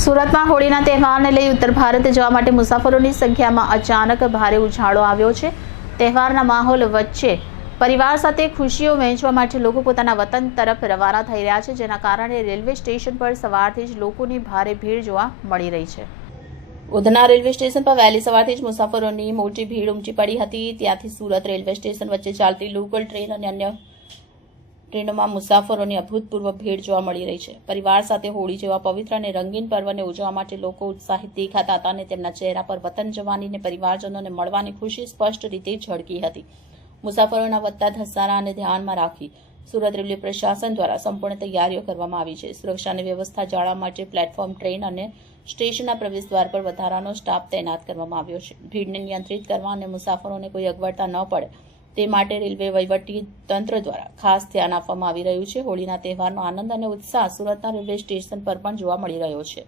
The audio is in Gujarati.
સુરતમાં હોળીના તહેવારને લઈ ઉત્તર ભારત જવા માટે મુસાફરોની સંખ્યામાં અચાનક ભારે ઉછાળો આવ્યો છે। તહેવારના માહોલ વચ્ચે પરિવાર સાથે ખુશીઓ વહેંચવા માટે લોકો પોતાના વતન તરફ રવાના થઈ રહ્યા છે, જેના કારણે રેલવે સ્ટેશન પર સવારથી જ લોકોની ભારે ભીડ જોવા મળી રહી છે। ઉધના રેલવે સ્ટેશન પર વહેલી સવારથી જ મુસાફરોની મોટી ભીડ ઉમટી પડી હતી। ત્યાંથી સુરત રેલવે સ્ટેશન વચ્ચે ચાલતી લોકલ ટ્રેન અને અન્ય ટ્રેનોમાં મુસાફરોની અભૂતપૂર્વ ભીડ જોવા મળી રહી છે। પરિવાર સાથે હોળી જેવા પવિત્ર અને રંગીન પર્વને ઉજવવા માટે લોકો ઉત્સાહિત દેખાતા હતા અને તેમના ચહેરા પર વતન જવાની અને પરિવારજનોને મળવાની ખુશી સ્પષ્ટ રીતે ઝળકી હતી। મુસાફરોના વધતા ધસારાને ધ્યાનમાં રાખી સુરત રેલવે પ્રશાસન દ્વારા સંપૂર્ણ તૈયારીઓ કરવામાં આવી છે। સુરક્ષાની વ્યવસ્થા જાળવવા માટે પ્લેટફોર્મ, ટ્રેન અને સ્ટેશનના પ્રવેશદ્વાર પર વધારાનો સ્ટાફ તૈનાત કરવામાં આવ્યો છે। ભીડને નિયંત્રિત કરવા અને મુસાફરોને કોઈ અગવડતા ન પડે તે માટે રેલવે વહીવટી તંત્ર દ્વારા ખાસ ધ્યાન આપવામાં આવી રહ્યું છે। હોળીના તહેવારનો આનંદ અને ઉત્સાહ સુરતના રેલવે સ્ટેશન પર પણ જોવા મળી રહ્યો છે।